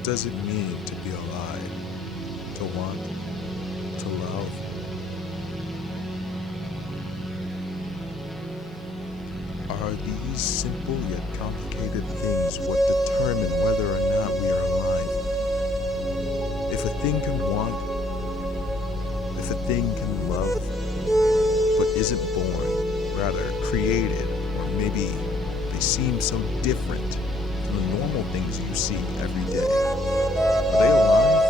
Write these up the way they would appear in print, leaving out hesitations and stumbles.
What does it mean to be alive? To want? To love? Are these simple yet complicated things what determine whether or not we are alive? If a thing can want, if a thing can love, but isn't born, rather created, or maybe they seem so different from the normal things you see every day, are they alive?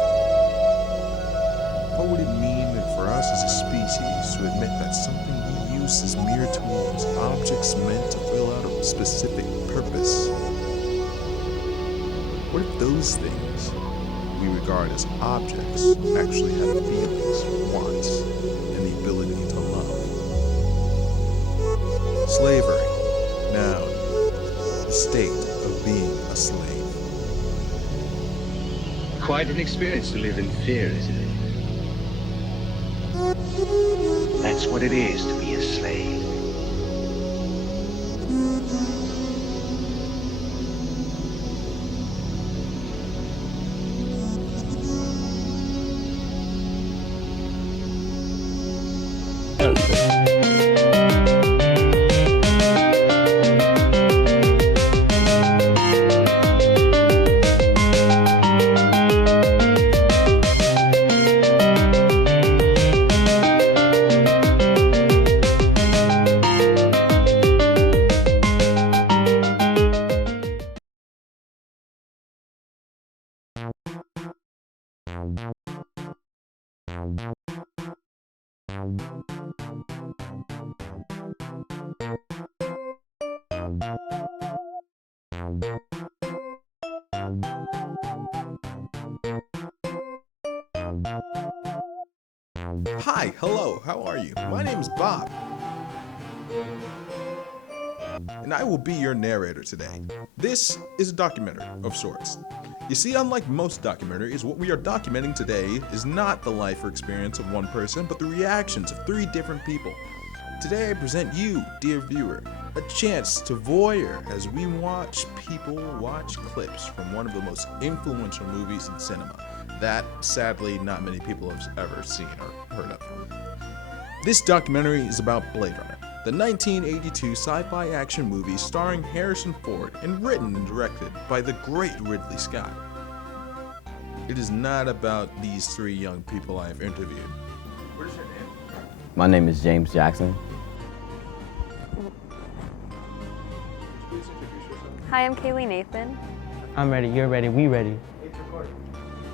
What would it mean for us as a species to admit that something we use as mere tools, objects meant to fill out a specific purpose? What if those things we regard as objects actually have feelings, wants, and the ability to love? Slavery, noun, the state of being a slave. Quite an experience to live in fear, isn't it? That's what it is to be a slave. Hi, hello, how are you? My name is Bob, and I will be your narrator today. This is a documentary of sorts. You see, unlike most documentaries, what we are documenting today is not the life or experience of one person, but the reactions of 3 different people. Today I present you, dear viewer, a chance to voyeur as we watch people watch clips from one of the most influential movies in cinema that, sadly, not many people have ever seen or heard of. This documentary is about Blade Runner, the 1982 sci-fi action movie starring Harrison Ford and written and directed by the great Ridley Scott. It is not about these 3 young people I have interviewed. What is your name? My name is James Jackson. Please introduce yourself. Hi, I'm Kaylee Nathan. I'm ready, you're ready, we ready. It's recording.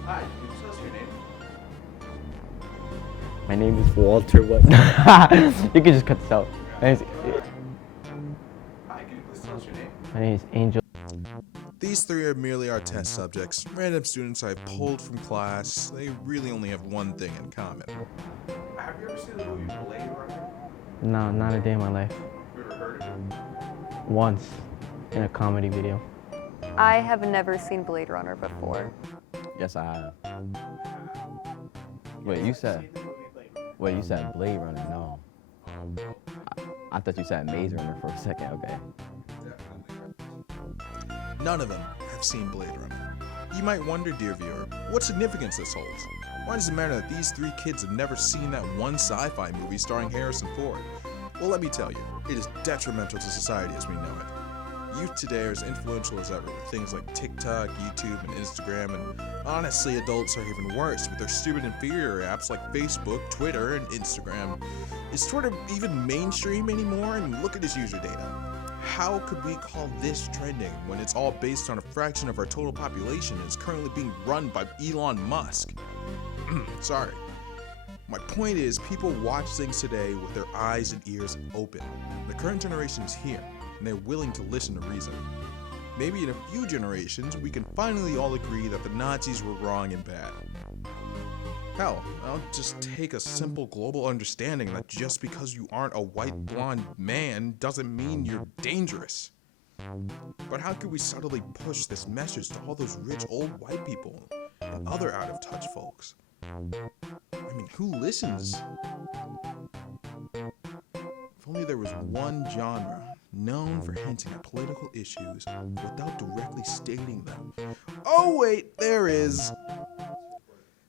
Hi, can you tell us your name? My name is Walter what? You can just cut this out. Hi, can you please tell us your name? My name is Angel. These 3 are merely our test subjects, random students I've pulled from class. They really only have one thing in common. Have you ever seen the movie Blade Runner? No, not a day in my life. You ever heard of it? Once, in a comedy video. I have never seen Blade Runner before. Yes, I have. Wait, you said Blade Runner? No. I thought you said Maze Runner for a second. Okay. None of them have seen Blade Runner. You might wonder, dear viewer, what significance this holds. Why does it matter that these 3 kids have never seen that one sci-fi movie starring Harrison Ford? Well, let me tell you, it is detrimental to society as we know it. Youth today are as influential as ever with things like TikTok, YouTube, and Instagram, and honestly, adults are even worse with their stupid inferior apps like Facebook, Twitter, and Instagram. Is Twitter even mainstream anymore? And look at its user data. How could we call this trending when it's all based on a fraction of our total population and is currently being run by Elon Musk? Sorry. My point is, people watch things today with their eyes and ears open. The current generation is here, and they're willing to listen to reason. Maybe in a few generations, we can finally all agree that the Nazis were wrong and bad. Hell, I'll just take a simple global understanding that just because you aren't a white blonde man doesn't mean you're dangerous. But how could we subtly push this message to all those rich old white people and other out-of-touch folks? I mean, who listens? If only there was one genre, known for hinting at political issues without directly stating them. Oh wait, there is!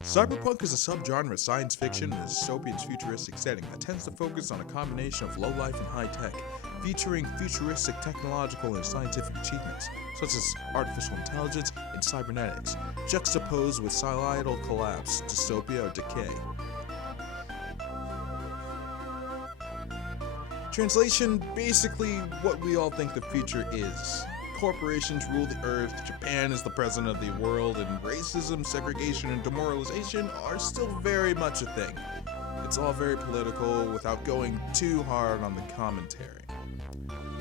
Cyberpunk is a subgenre of science fiction in a dystopian futuristic setting that tends to focus on a combination of low life and high tech, featuring futuristic technological and scientific achievements, such as artificial intelligence and cybernetics, juxtaposed with societal collapse, dystopia, or decay. Translation, basically what we all think the future is. Corporations rule the earth, Japan is the president of the world, and racism, segregation, and demoralization are still very much a thing. It's all very political without going too hard on the commentary.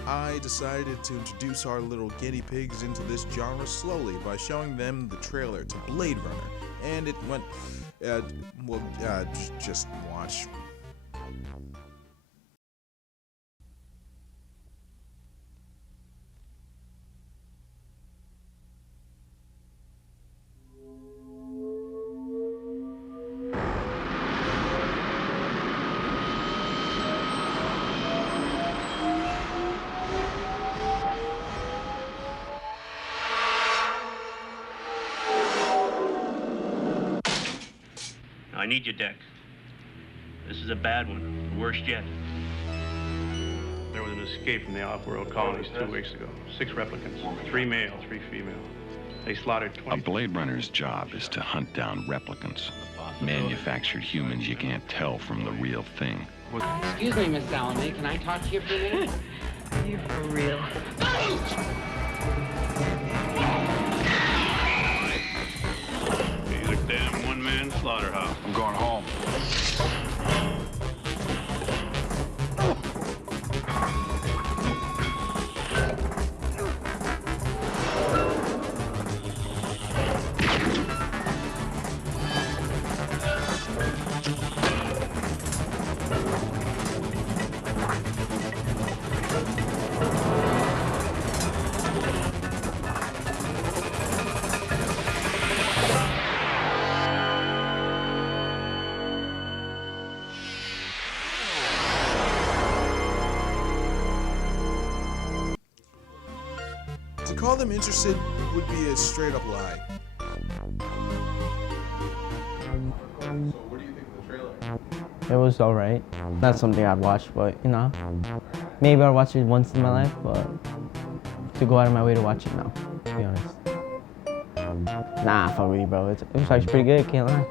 I decided to introduce our little guinea pigs into this genre slowly by showing them the trailer to Blade Runner, and it went, just watch. I need your deck. This is a bad one, the worst yet. There was an escape from the off-world colonies 2 weeks ago. 6 replicants, 3 male, 3 female. They slaughtered 20... A Blade Runner's job is to hunt down replicants. Manufactured humans you can't tell from the real thing. Excuse me, Miss Salome, can I talk to you for a minute? You're for real. He's a damn one-man slaughterhouse. I'm going home. To call them interested would be a straight up lie. So what do you think of the trailer? It was alright. Not something I'd watch, but you know, maybe I'll watch it once in my life, but to go out of my way to watch it, no, to be honest. Nah, fuck with you, bro. It was actually pretty good, can't lie.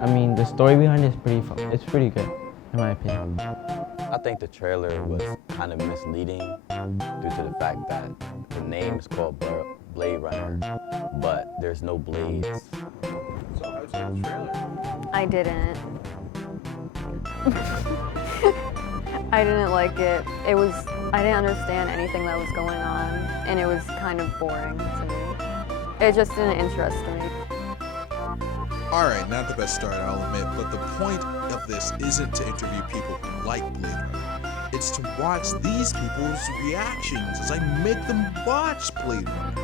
I mean, the story behind it is it's pretty good, in my opinion. I think the trailer was kind of misleading due to the fact that the name is called Blade Runner, but there's no blades. So how'd you like the trailer? I didn't. I didn't like it. I didn't understand anything that was going on, and it was kind of boring to me. It just didn't interest me. Alright, not the best start, I'll admit, but the point of this isn't to interview people who like Blade Runner. It's to watch these people's reactions as I make them watch Blade Runner.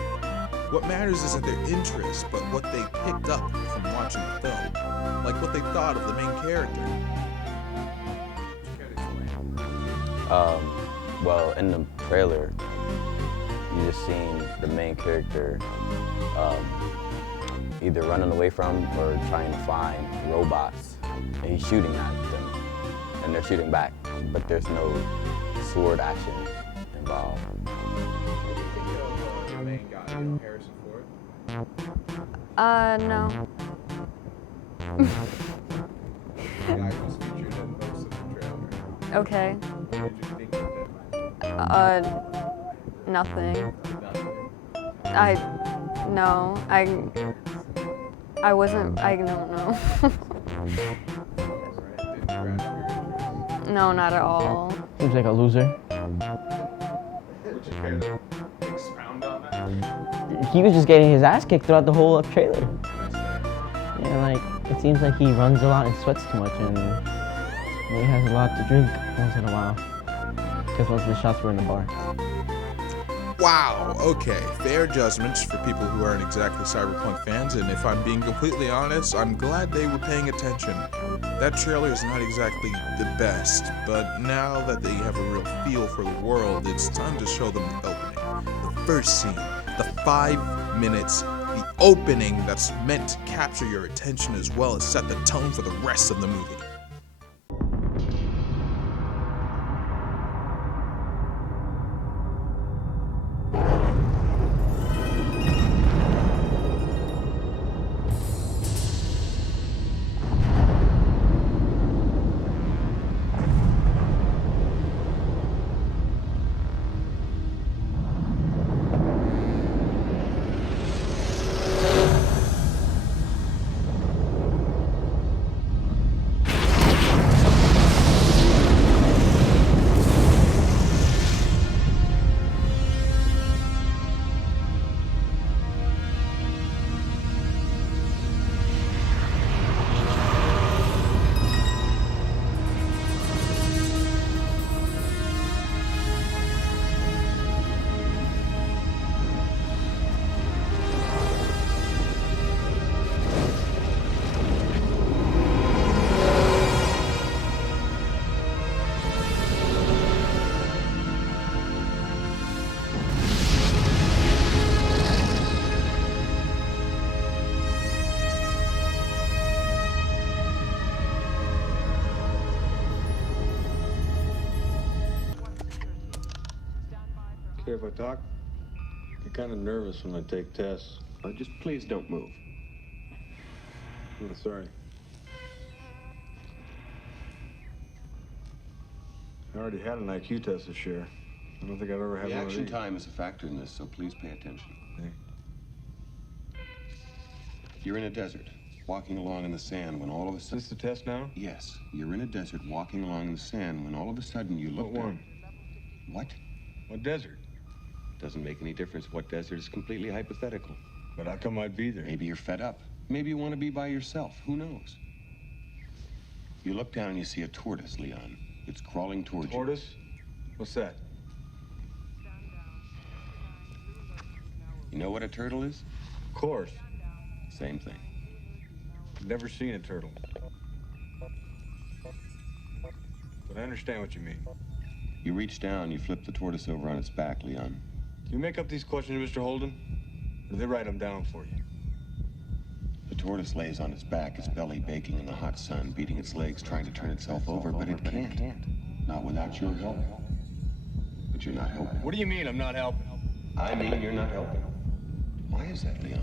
What matters isn't their interest, but what they picked up from watching the film. Like what they thought of the main character. Well, in the trailer, you just seen the main character either running away from or trying to find robots, and he's shooting at them, and they're shooting back, but there's no sword action involved. What do you think of the main guy, Harrison Ford? No. The guy who's featured in most of the trailer. Okay. What did you think of him? Nothing. Nothing. No, I wasn't, I don't know. No, not at all. Seems like a loser. Would you care to expound on that? He was just getting his ass kicked throughout the whole trailer. Yeah, like, it seems like he runs a lot and sweats too much, and he has a lot to drink once in a while. Because most of the shots were in the bar. Wow, okay, fair judgments for people who aren't exactly Cyberpunk fans, and if I'm being completely honest, I'm glad they were paying attention. That trailer is not exactly the best, but now that they have a real feel for the world, it's time to show them the opening. The first scene, the 5 minutes, the opening that's meant to capture your attention as well as set the tone for the rest of the movie. Care if I talk? I get kind of nervous when I take tests. Just please don't move. I'm sorry. I already had an IQ test this year. I don't think I've ever had one of Reaction these. time is a factor in this, so please pay attention. You're in a desert, walking along in the sand when all of a sudden... Is this the test now? Yes, you're in a desert, walking along in the sand when all of a sudden you look What one? down. What? What desert? Doesn't make any difference what desert. It's completely hypothetical. But how come I'd be there? Maybe you're fed up. Maybe you want to be by yourself. Who knows? You look down and you see a tortoise, Leon. It's crawling towards you. Tortoise? What's that? You know what a turtle is? Of course. Same thing. I've never seen a turtle. But I understand what you mean. You reach down, you flip the tortoise over on its back, Leon. Do you make up these questions, Mr. Holden? Or do they write them down for you? The tortoise lays on its back, its belly baking in the hot sun, beating its legs, trying to turn itself over, but it can't. Not without your help. But you're not helping. What do you mean I'm not helping? I mean you're not helping. Why is that, Leon?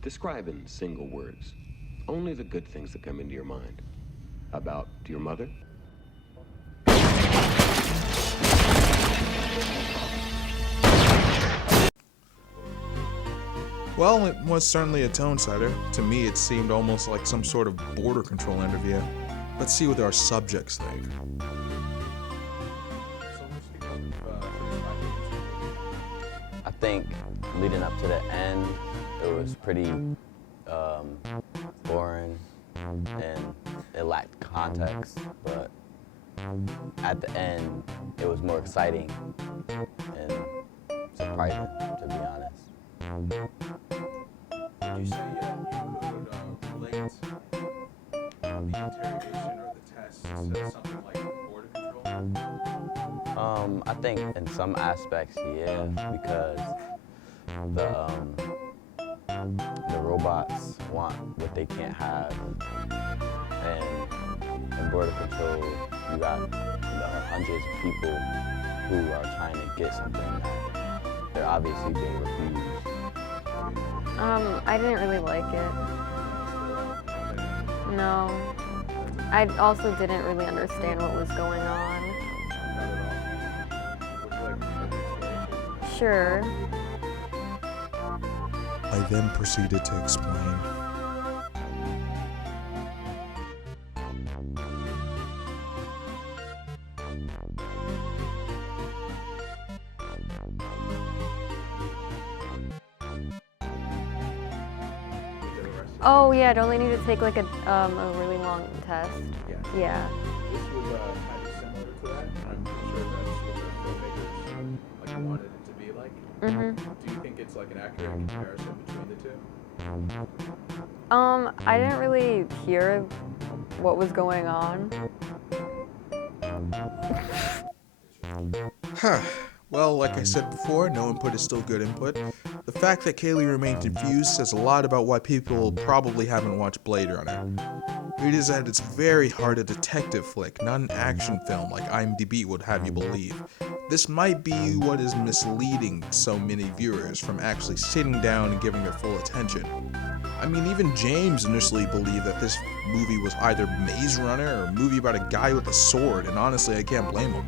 Describe in single words. Only the good things that come into your mind. About your mother? Well, it was certainly a tone setter. To me, it seemed almost like some sort of border control interview. Let's see what our subjects think. I think leading up to the end, it was pretty boring and it lacked context, but at the end, it was more exciting and surprising, to be honest. Would you say you could relate the interrogation or the test to something like border control? I think in some aspects, yeah, because the robots want what they can't have, and in border control, you got hundreds of people who are trying to get something that they're obviously being refused. I didn't really like it. No. I also didn't really understand what was going on. Sure. I then proceeded to explain. Oh yeah, don't they need to take like a really long test? Yeah. Yeah. This was kind of similar to that. I'm pretty sure that's what Mhm. Do you think it's like an accurate comparison between the two? I didn't really hear what was going on. Huh. Well, like I said before, no input is still good input. The fact that Kaylee remained confused says a lot about why people probably haven't watched Blade Runner. It is at its very heart a detective flick, not an action film like IMDb would have you believe. This might be what is misleading so many viewers from actually sitting down and giving their full attention. I mean, even James initially believed that this movie was either Maze Runner or a movie about a guy with a sword, and honestly, I can't blame him.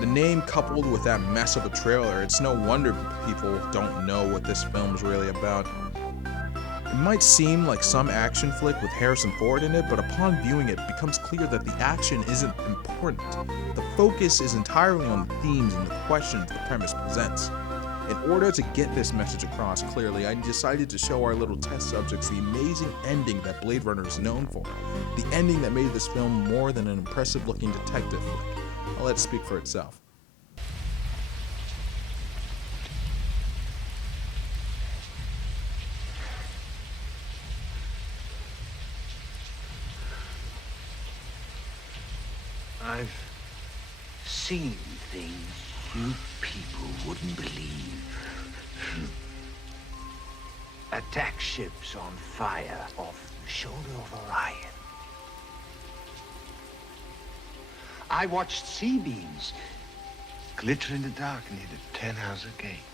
The name coupled with that mess of a trailer, it's no wonder people don't know what this film is really about. It might seem like some action flick with Harrison Ford in it, but upon viewing it, it becomes clear that the action isn't important. The focus is entirely on the themes and the questions the premise presents. In order to get this message across clearly, I decided to show our little test subjects the amazing ending that Blade Runner is known for. The ending that made this film more than an impressive looking detective flick. I'll let it speak for itself. I've seen things you people wouldn't believe. Attack ships on fire off the shoulder of Orion. I watched sea beams glitter in the dark near the Tannhauser Gate.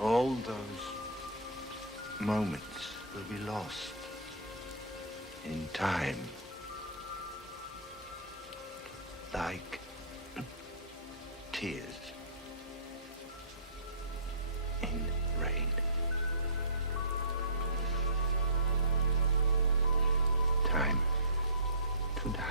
All those moments will be lost in time, like tears in rain. Time to die.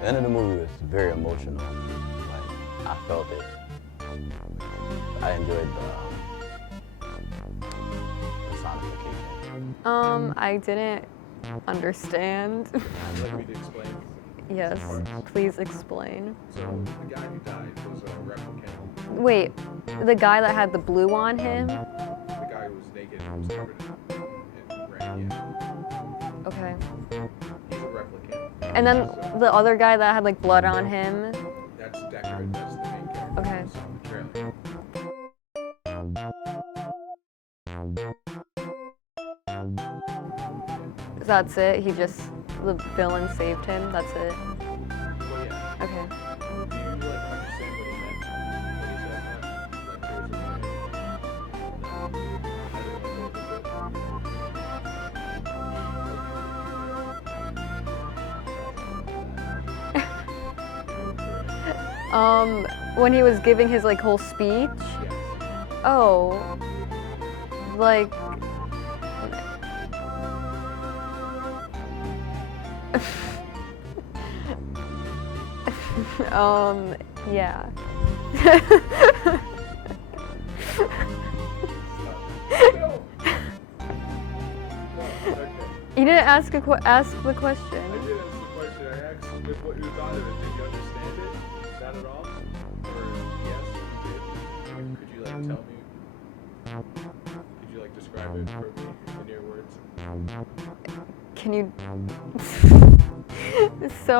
The end of the movie was very emotional. Like, I felt it. I enjoyed the personification. I didn't understand. Would you like me to explain? Yes, please explain. So, the guy who died was a replicant. Wait, the guy that had the blue on him? The guy who was naked and was covered in red, yeah. Okay. He's a replicant. And then the other guy that had like blood on him? That's Deckard, that's the main character. Okay. It's on the trailer. That's it? The villain saved him? That's it? Well, yeah. Okay. Do you, like, understand what he meant? What he said? Like, here's the When he was giving his like whole speech? Yes. Oh. Like yeah. You didn't ask the question. I did ask the question. I asked what you thought of it. Did you understand it? Not at all? Or yes, you did? Could you, like, tell me? Could you, like, describe it for me in your words? Can you... So...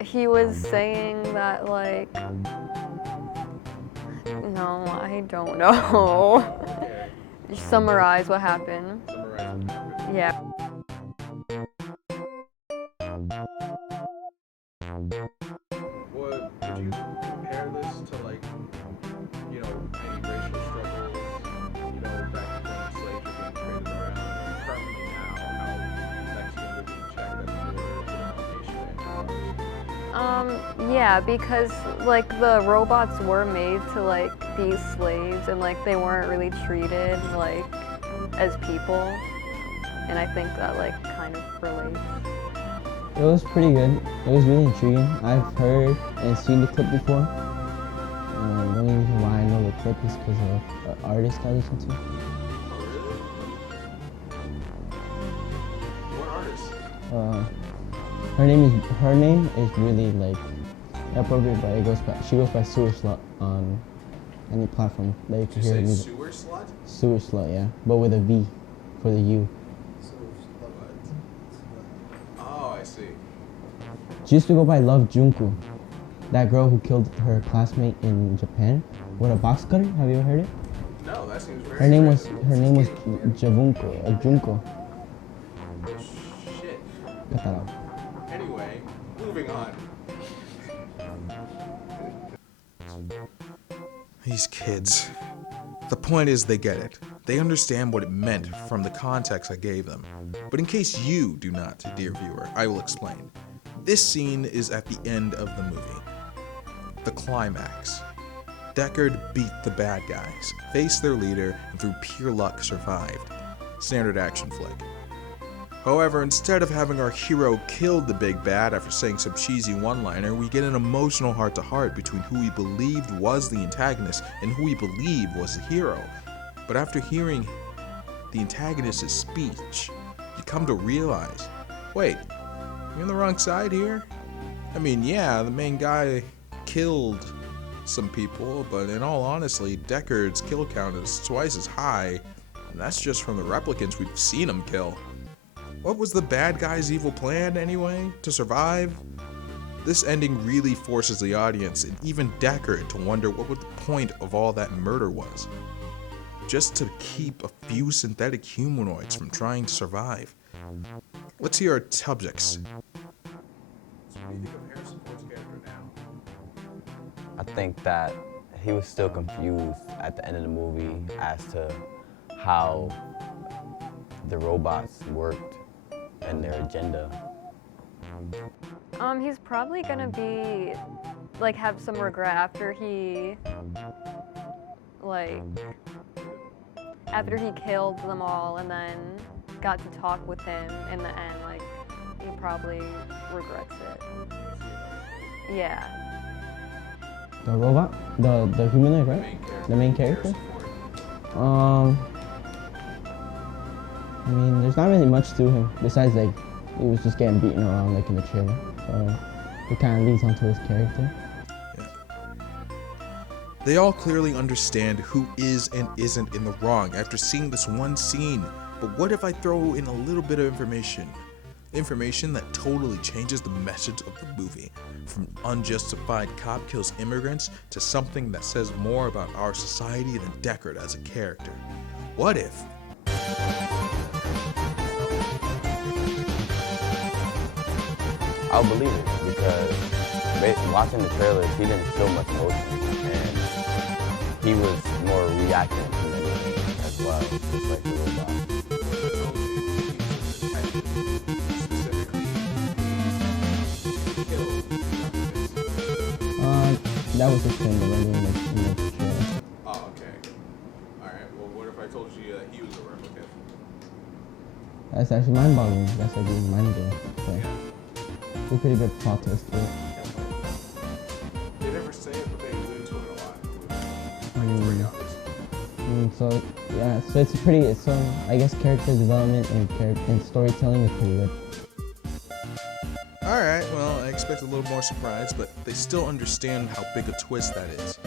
He was saying that, like... No, I don't know. Okay. Just summarize what happened. Summarize what happened. Yeah. Would you compare this to, like, you know, any racial struggles, you know, back when slaves were being traded around, and currently now, how Mexicans are being checked at the border for their nation and Yeah, because like the robots were made to like be slaves and like they weren't really treated like as people. And I think that like kind of relates. It was pretty good. It was really intriguing. I've heard and seen the clip before. The only reason why I know the clip is because of the artist I listen to. What artist? Her name is really like appropriate, but she goes by Sewer Slut on any platform that you can hear her music. Sewer Slut? Sewer Slut, yeah, but with a V for the U. Oh, I see. She used to go by Love Junko, that girl who killed her classmate in Japan with a box cutter. Have you ever heard it? No, that seems very. Her name was Javunko or Junko. Shit. Cut that out. Anyway, moving on. These kids. The point is they get it. They understand what it meant from the context I gave them. But in case you do not, dear viewer, I will explain. This scene is at the end of the movie. The climax. Deckard beat the bad guys, faced their leader, and through pure luck survived. Standard action flick. However, instead of having our hero kill the big bad after saying some cheesy one-liner, we get an emotional heart-to-heart between who we believed was the antagonist and who we believe was the hero. But after hearing the antagonist's speech, you come to realize, wait, you're on the wrong side here? I mean, yeah, the main guy killed some people, but in all honesty, Deckard's kill count is twice as high, and that's just from the replicants we've seen him kill. What was the bad guy's evil plan anyway? To survive? This ending really forces the audience and even Deckard to wonder what the point of all that murder was. Just to keep a few synthetic humanoids from trying to survive. Let's hear our subjects. So what do you think of Harrison Ford's character now? I think that he was still confused at the end of the movie as to how the robots worked and their agenda. He's probably gonna be like have some regret after he killed them all and then got to talk with him in the end. Like he probably regrets it. Yeah. The robot? The humanoid, right? The main character? I mean, there's not really much to him besides like he was just getting beaten around like in the trailer. So it kind of leads onto his character. Yeah. They all clearly understand who is and isn't in the wrong after seeing this one scene. But what if I throw in a little bit of information? Information that totally changes the message of the movie. From unjustified cop kills immigrants to something that says more about our society than Deckard as a character. What if? I'll believe it because watching the trailers, he didn't show much emotion and he was more reacting than anything as well, just like the robot. That was explained already in the trailer. Oh, okay. Alright, well what if I told you that he was a replicant? That's actually mind-boggling. That's like being mind-blowing. So, it's a pretty good plot twist to it. They never say it, but they allude to it a lot. So yeah, so it's I guess character development and storytelling is pretty good. Alright, well, I expect a little more surprise, but they still understand how big a twist that is.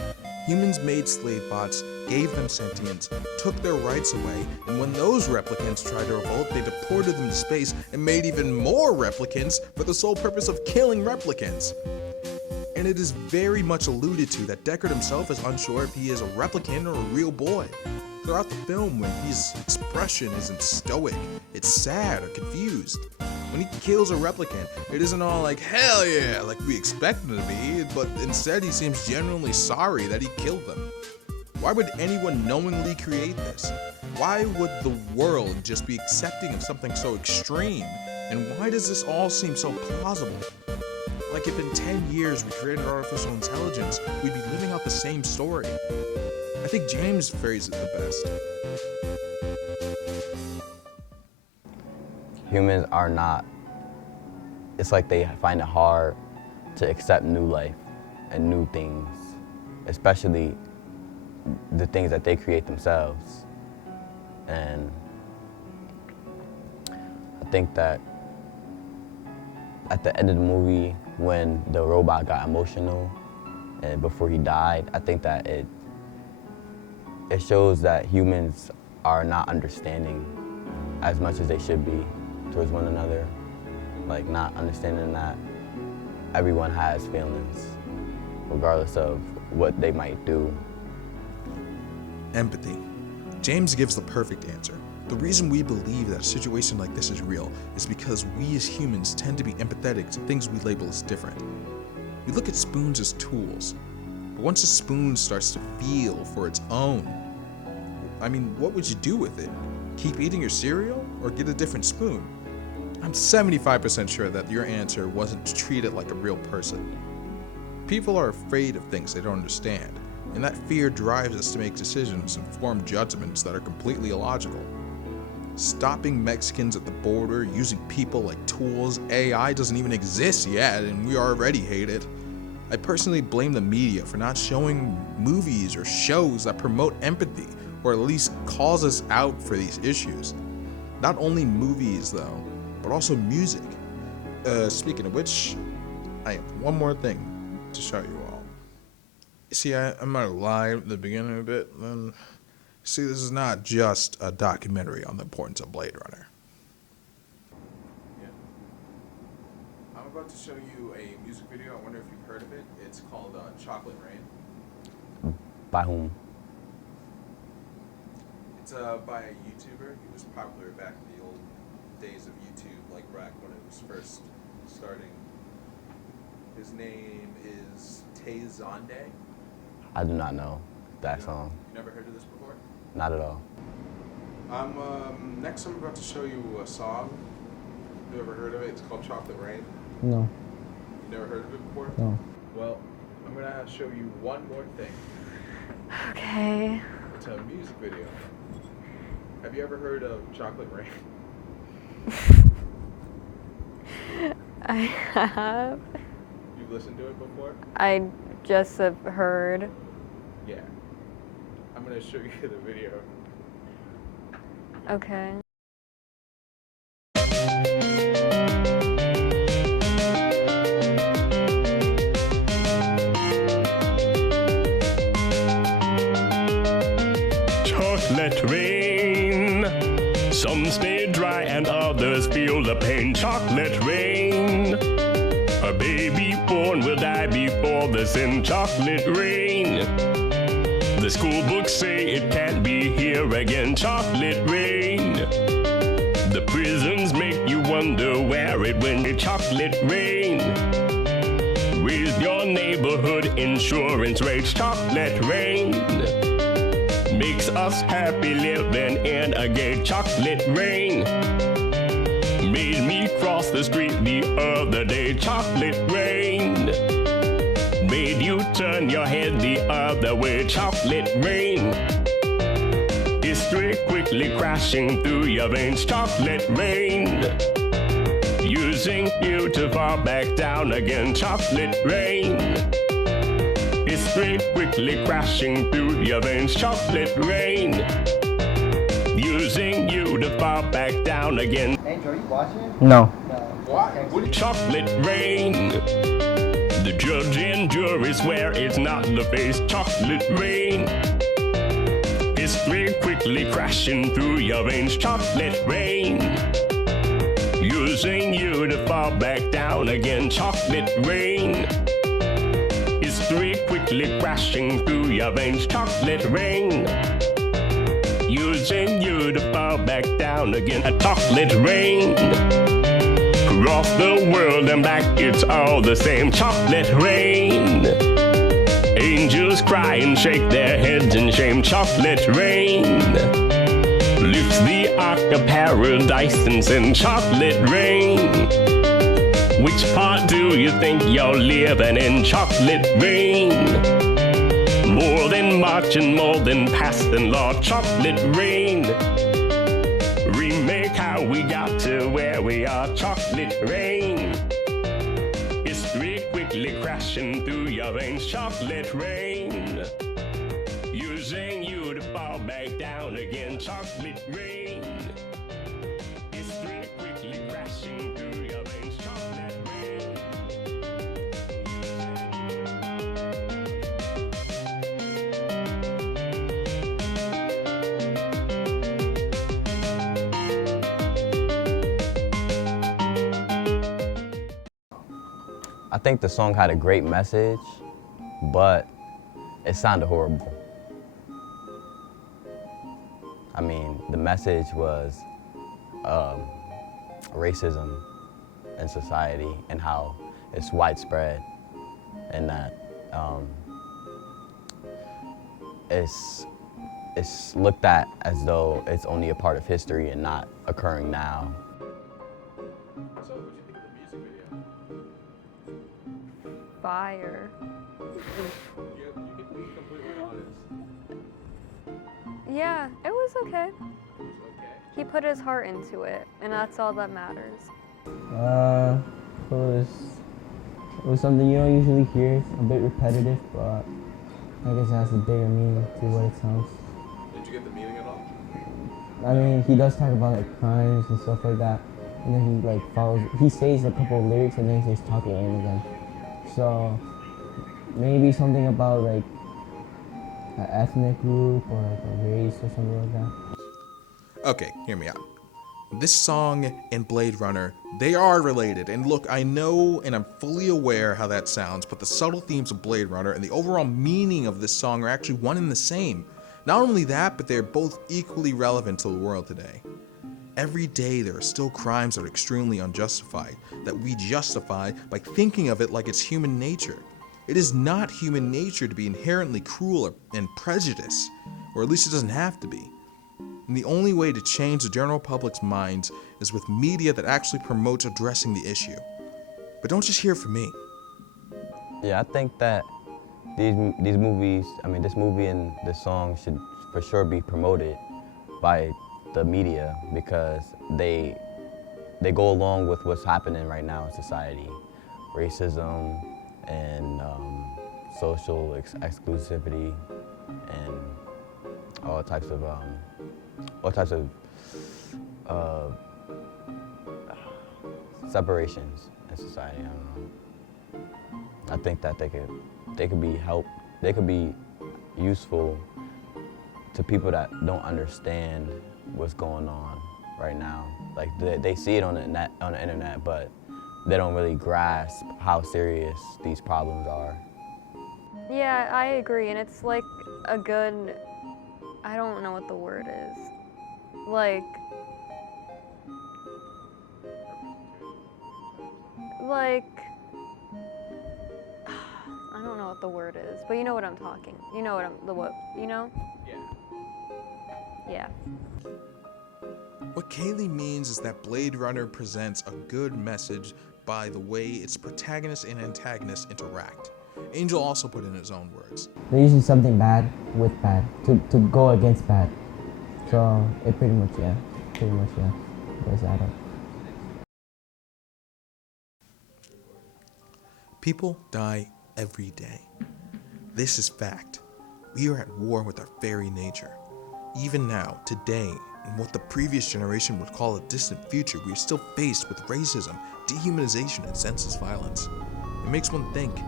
Humans made slave bots, gave them sentience, took their rights away, and when those replicants tried to revolt, they deported them to space and made even more replicants for the sole purpose of killing replicants. And it is very much alluded to that Deckard himself is unsure if he is a replicant or a real boy. Throughout the film, when his expression isn't stoic, it's sad or confused. When he kills a replicant, it isn't all like, hell yeah, like we expected it to be, but instead he seems genuinely sorry that he killed them. Why would anyone knowingly create this? Why would the world just be accepting of something so extreme? And why does this all seem so plausible? Like if in 10 years we created artificial intelligence, we'd be living out the same story. I think James phrased it the best. Humans are not, it's like they find it hard to accept new life and new things, especially the things that they create themselves. And I think that at the end of the movie, when the robot got emotional and before he died, I think that it shows that humans are not understanding as much as they should be towards one another. Like not understanding that everyone has feelings, regardless of what they might do. Empathy. James gives the perfect answer. The reason we believe that a situation like this is real is because we as humans tend to be empathetic to things we label as different. We look at spoons as tools, but once a spoon starts to feel for its own, I mean, what would you do with it? Keep eating your cereal or get a different spoon? I'm 75% sure that your answer wasn't to treat it like a real person. People are afraid of things they don't understand, and that fear drives us to make decisions and form judgments that are completely illogical. Stopping Mexicans at the border, using people like tools, AI doesn't even exist yet, and we already hate it. I personally blame the media for not showing movies or shows that promote empathy, or at least calls us out for these issues. Not only movies though, but also music. Speaking of which, I have one more thing to show you all. See, I might have lied at the beginning a bit. See, this is not just a documentary on the importance of Blade Runner. Yeah. I'm about to show you a music video. I wonder if you've heard of it. It's called Chocolate Rain. By whom? It's by a YouTuber. He was popular back in the old days of YouTube, like back when it was first starting. His name is Tay Zonday. I do not know that song. You never heard of this before? Not at all. Next I'm about to show you a song. You ever heard of it? It's called Chocolate Rain. No. You never heard of it before? No. Well, I'm gonna show you one more thing. Okay. It's a music video. Have you ever heard of Chocolate Rain? I have. You've listened to it before? I just have heard. Yeah. I'm gonna show you the video. Okay. Chocolate rain. Some stay dry and others feel the pain. Chocolate rain. A baby born will die before the sin. Chocolate rain. The school books say it can't be here again. Chocolate rain. The prisons make you wonder where it went. Chocolate rain. Raise your neighborhood insurance rates. Chocolate rain. Makes us happy living in a gay. Chocolate rain. Made me cross the street the other day. Chocolate rain. Made you turn your head the other way. Chocolate rain. History quickly crashing through your veins. Chocolate rain. Using you to fall back down again. Chocolate rain. History quickly crashing through your veins. Chocolate rain. Using you to fall back down again. Angel, are you watching it? No. Why? Chocolate rain. The judge and jury swear it's not the face. Chocolate rain. History quickly crashing through your veins. Chocolate rain. Using you to fall back down again. Chocolate rain. History quickly crashing through your veins. Chocolate rain. Using you to fall back down again. A chocolate rain. Across the world and back, it's all the same. Chocolate rain. Angels cry and shake their heads in shame. Chocolate rain. Lifts the ark of paradise and sends chocolate rain. Which part do you think you're living in? Chocolate rain. More than marching, more than passing law. Chocolate rain. Remake how we got to where we are. Chocolate rain. History quickly crashing through your veins. Chocolate rain. Using you to fall back down again. Chocolate rain. History quickly crashing through your veins. Chocolate rain. I think the song had a great message, but it sounded horrible. I mean, the message was racism in society and how it's widespread, and that it's looked at as though it's only a part of history and not occurring now. So, what did you think of the music video? Fire. You can be completely honest. Yeah, it was okay. It was okay. He put his heart into it, and that's all that matters. It was something you don't usually hear. It's a bit repetitive, but I guess it has a bigger meaning to what it sounds. Did you get the meaning at all? I mean, he does talk about like crimes and stuff like that, and then he like he says a couple of lyrics and then he says chocolate rain again. So maybe something about like an ethnic group or like a race or something like that. Okay, hear me out. This song and Blade Runner, they are related. And look, I know and I'm fully aware how that sounds, but the subtle themes of Blade Runner and the overall meaning of this song are actually one and the same. Not only that, but they're both equally relevant to the world today. Every day there are still crimes that are extremely unjustified, that we justify by thinking of it like it's human nature. It is not human nature to be inherently cruel and prejudiced, or at least it doesn't have to be. And the only way to change the general public's minds is with media that actually promotes addressing the issue. But don't just hear from me. Yeah, I think that these movies, this movie and this song should for sure be promoted by the media because they go along with what's happening right now in society. Racism and social exclusivity and all types of separations in society. I don't know. I think that they could be useful to people that don't understand what's going on right now. Like they see it on the internet, but they don't really grasp how serious these problems are. Yeah, I agree, and it's like a good, I don't know what the word is. Like, I don't know what the word is, but you know what I'm talking. You know you know? Yeah. What Kaylee means is that Blade Runner presents a good message by the way its protagonist and antagonist interact. Angel also put in his own words. They're using something bad with bad to go against bad. So it pretty much goes at it. People die every day. This is fact. We are at war with our very nature. Even now, today, in what the previous generation would call a distant future, we are still faced with racism, dehumanization, and senseless violence. It makes one think,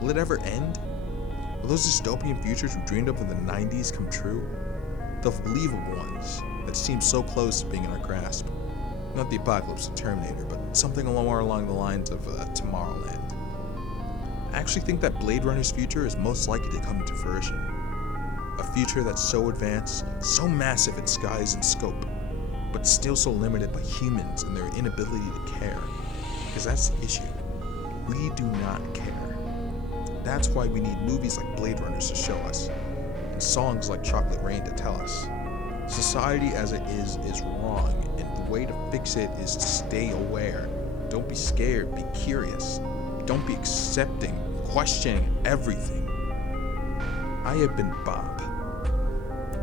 will it ever end? Will those dystopian futures we dreamed of in the 90s come true? The believable ones that seem so close to being in our grasp. Not the apocalypse of Terminator, but something more along the lines of Tomorrowland. I actually think that Blade Runner's future is most likely to come into fruition. A future that's so advanced, so massive in size and scope, but still so limited by humans and their inability to care. Because that's the issue. We do not care. That's why we need movies like Blade Runners to show us, and songs like Chocolate Rain to tell us. Society as it is wrong, and the way to fix it is to stay aware, Don't be scared, be curious. Don't be accepting, questioning everything. I have been Bob,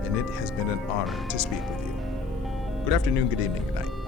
and it has been an honor to speak with you. Good afternoon, good evening, good night.